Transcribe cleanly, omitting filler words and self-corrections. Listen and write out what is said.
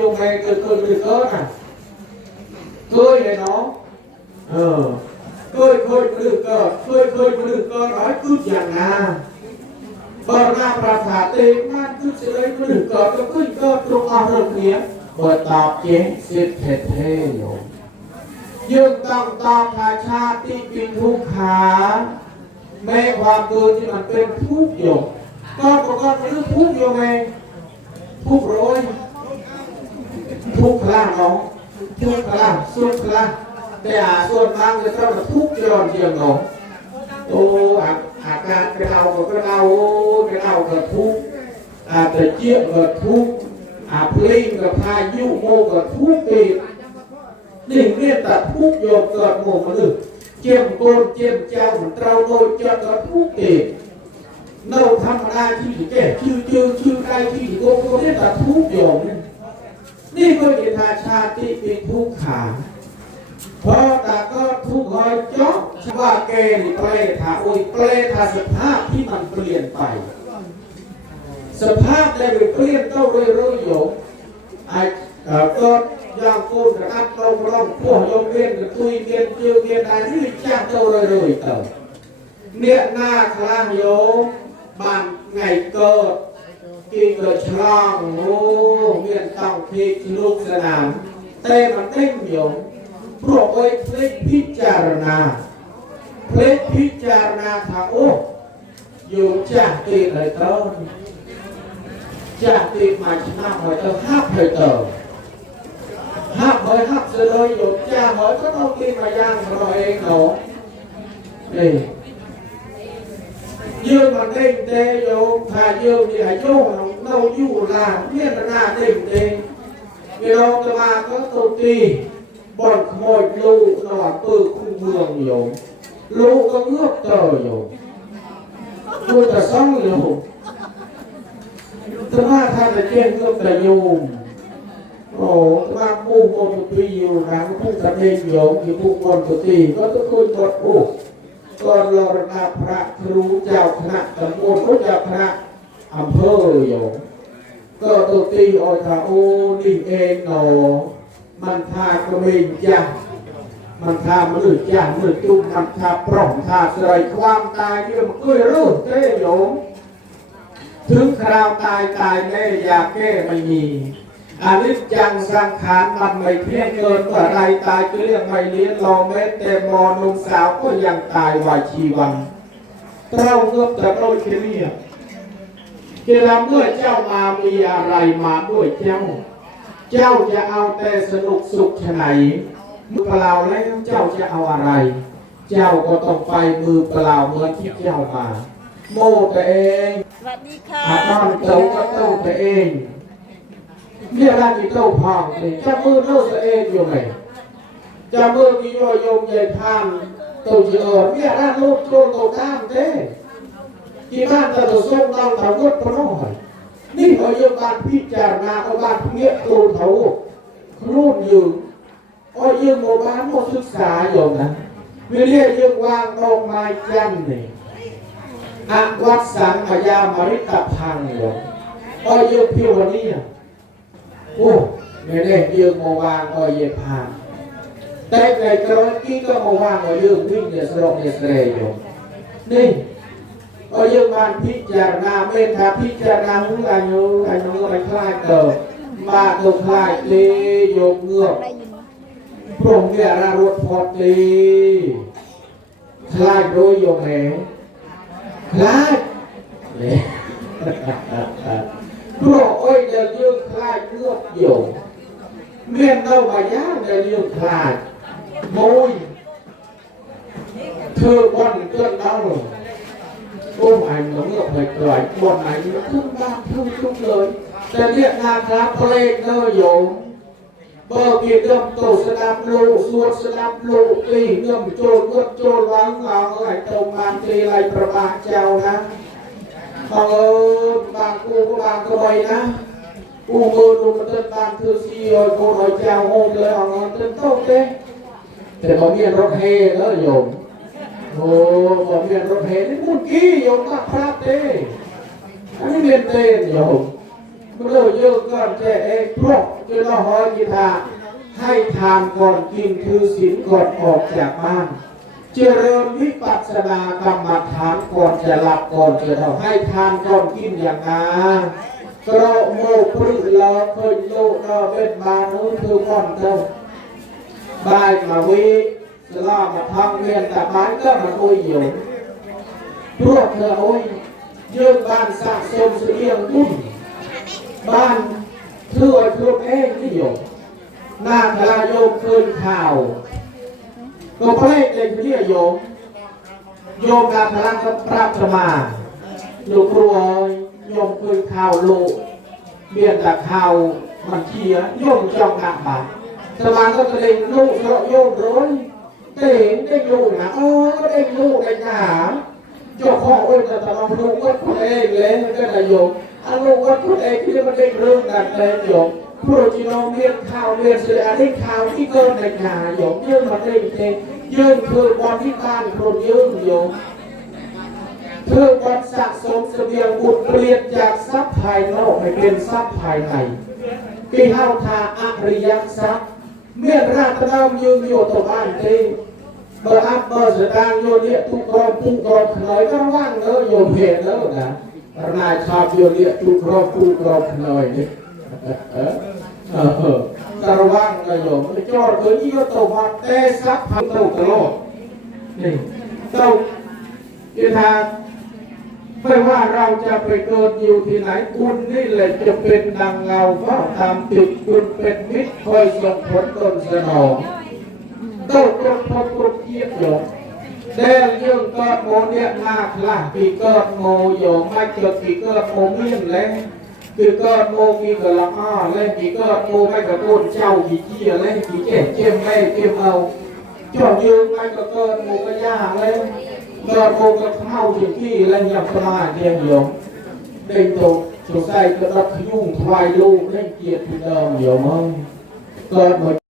dùng mày cười được cơ à cười này nó cười được cơ cười được cơ nói cứ chẳng à bờ ra bà thả tên man cứ sẽ lấy được cơ cho cứ cơ trong ao rừng nghĩa bờ tọp chế xịt thịt thê rồi dương tăng tọp thả cha tí bình thu khá mẹความcườiที่มันเป็นทุกข์อยู่ก็บอกว่ามันทุกข์อยู่ไงทุกข์ร้อยทุกข์ละน้องทุกข์ละสุขละแต่ส่วนมากจะต้องทุกข์ย้อนเดียวน้องโอ้อาการกระเดาก็เดาก็ทุกข์แต่เจี๊ยบก็ทุกข์เพลงก็พายุโมก็ทุกข์อีกนี่เรียกแต่ทุกข์โยกเกิดโมมันเลยเจียมโกนเจียมเจ้ามันเราโดยจะก็ทุกข์อีกเน่าธรรมดาที่แก่ชื่อใครที่โกงเรียกแต่ทุกข์โยกนี่ก็เป็นธาชาติเป็นทุกข์ขาเพราะแต่ก็ทุกข์หอยจ๊อกว่าแกนี่เปรตาเปรตาสภาพที่มันเปลี่ยนไปสภาพได้เปลี่ยนเต้าเรื่อยๆโยกก็อย่างโกนกระอัดเราพวกโยมเวียนกับตุยเวียนเจียวเวียนอะไรนี่จ้างเต้าเรื่อยๆเต้าเนี่ยหน้าคลางโยบานไงเกิดกินเกิดฉลองโอ้เวียนต้องที่ลูกสนามเต้มันเต้นโยพวกไอ้เพลงพิจารณาทางโอ้อยู่จากตีเลยเต้าจากตีมาชนะหอยเต้าห้าเพยเต้าห้าเพยห้าเสด็จอยู่จ้าหอยก็ต้องตีมาย่างเราเองเนาะนี่ยืมมันเด้งเตยโยพายืมนี่ไอ้โยเราอยู่ล่างเมียนหน้าเด้งเตยมีเราจะมาก็ตุตีบอลขโมยลูกนอนปื้คู่เมืองโยลูกก็เงือบเตยโยพูดแต่ซ่องโยจะมาทำแต่เจ้งเงือบแต่โยมโอ้มาปูบนตุตีอยู่นะปูกระเทยโยอยู่ปูบนตุตีก็ต้องคุยบทปูก่อนรอระดับพระครูเจ้าคณะตำบลรู้จักคณะอำเภอโยก็ตุตีโอทาโอนี่เองหนอมันทากระเบนจ้ามันทามันหรือจ้ามันหรือจุ่มมันทาปล่องทาใส่ความตายที่มันกุ้ยรู้เต้โยถึงคราวตายแน่อยากแก้ไม่มีอนิจจังสังขารมันไม่เที่ยงเกินเมื่อไรตายก็เรียกไม่เลี้ยงรอแม้แต่มอนุ่มสาวก็ยังตายวายชีวันเราเงือบแต่เราเชี่ยเวลาเมื่อเจ้ามามีอะไรมาด้วยเจ้าจะเอาแต่สนุกสุขฉไหนมือเปล่าแล้วเจ้าจะเอาอะไรเจ้าก็ต้องไปมือเปล่าเหมือนที่เจ้ามาโม่ตัวเองสวัสดีค่ะนอนโตก็โตตัวเองเรียกว่าที่เต้าพองเลยจะมือเต้าเองอยู่ไหมจะมือมีโยมใหญ่พานเต้าเชื่อเรียกว่าลูกโตโตตามเต้ที่บ้านจะตัวส้มเราถาวรพระน้อยนี่พอโยมบ้านพิจารณาเอาบ้านเงี้ยตูนเขาครูนอยู่ยืมโมบ้านโมศึกษาอยู่นะวิเรียกยืมวางลงไม้จันนี่วัดสังขยามาริตาพังอยู่ยืมพิววันนี้โอ้ไม่ได้ยืมมาวางเย็บผ้าแต่ในกรณีก็มาวางยืมวิ่งเนี่ยสลบเนี่ยเสยอยู่นี่ยืมมันพิจารณาเมตตาพิจารณาหูอายุมันคลายเกิดมาตรงคลายเลยโยมเงือกพระองค์เนี่ยระรดพอดีคลายโดยโยมแม่คลายเนี่ยพวกจะยืมคลายเลือดอยู่เมียนเรามาย่างจะยืมคลายโมยเธอวันเกิดเราโอ้ยมันเลือดไปปล่อยบนไหนมันขึ้นบ้านทุกเลยแต่เรียกนาครับเพลงเนอโยมเบอร์กีดมโตสนับลูสวดสนับลูตีเงื่อมโจรเงื่อมโจรล้างเอาไอ้ตรงมันตีไรประมาเจ้านะบางกูก็บางกระบอยนะกูมือดูมันเต้นบางคือซีโอโคหอยเจ้าโฮมเลยเต้นโต๊ะเต้แต่พอมีรถเฮแล้วโยมโอ้พอมีรถเฮนี่มุนกี้โยมตักพระเต้อันนี้เรียนเต้โยม เมื่อเยอะก็แจ้เองพวกจนละหอยกีฬาให้ทานก่อนกินถือศีลก่อนออกจากบ้านเจริญวิปัสสนากรรมฐานก่อนจะหลับก่อนจะนอนให้ทานก่อนกินอย่างนาโกรโมปรึลาเคยโลนเบ็ดบานุคือก่อนเจ้าบายมาวิสลามาทำเรียนแต่บ้านก็มันโอยอยู่พวกเธอโอยยื่นบ้านสะสมเสียงบุญบ้านเธอพวกเองที่อยู่หน้าทลายโยมคืนข่าวก็เพลงเลยที่โยมโยมการพลังกับพระธรรมาลูกครัวโยมคืนข่าวลูกเบียนแต่ข่าวมันเชียโยมจองหนักบาธรรมาก็จะเล่นลูกเราโยมร้อยเต่งได้ลูกนะก็ได้ลูกได้หนาเจ้าของเอ้ยแต่ตอนลูกก็พูดเองเลยก็ได้โยมอันลูกก็พูดเองที่มันได้เรื่องกันเลยโยมผู้จีนเรียนข่าวเรียนสื่ออะไรข่าวที่เกินในหนาโยมยื่นมาได้เองยื่นคือบอลที่บ้านคนยื่นโยมเพื่อบอลสะสมเสบียงบุญเปลี่ยนจากทรัพย์ภายนอกให้เป็นทรัพย์ภายในปีเฮาทาอริยทรัพย์เมื่อราชนายืนโยตัวบ้านที่เบอร์อัพเบอร์สตางโยเนี่ยทุกกรอบทุกกรอบเลยก็ว่างเลยโยมเห็นแล้วนะนายชอบโยเนี่ยทุกกรอบเลยนี่ตะว่างเลยโยมไม่จอดเลยยี่ก็ตัวมาแต่ซับพันตัวตลอดนี่เจ้าอิทาไม่ว่าเราจะไปเกิดอยู่ที่ไหนคุณนี่แหละจะเป็นดังเงาเฝ้าตามติดคุณเป็นมิตรคอยส่งผลตนสนองเต้าตรงพบตรงเยียบโยมเดินยื่นเกิดโมเนี่ยมาคลาปีเกิดโมโยมไม่เกิดปีเกิดโมเมียนเลยปีเกิดโมมีกระละอ้อเลยปีเกิดโมไม่กระตุ้นเจ้าปีเจี๊ยเลยปีเจี๊ยเจี๊ยไม่เจี๊ยเอาจอดยืนไม่กระเกิดโมก็ยากเลยเกิดโมก็เข้าถึงที่แล้วยังสมาธิโยมเด้งโตสงสัยกระดับยุ่งทวายลูกเล่นเกียรติเดิมโยมเกิดหมด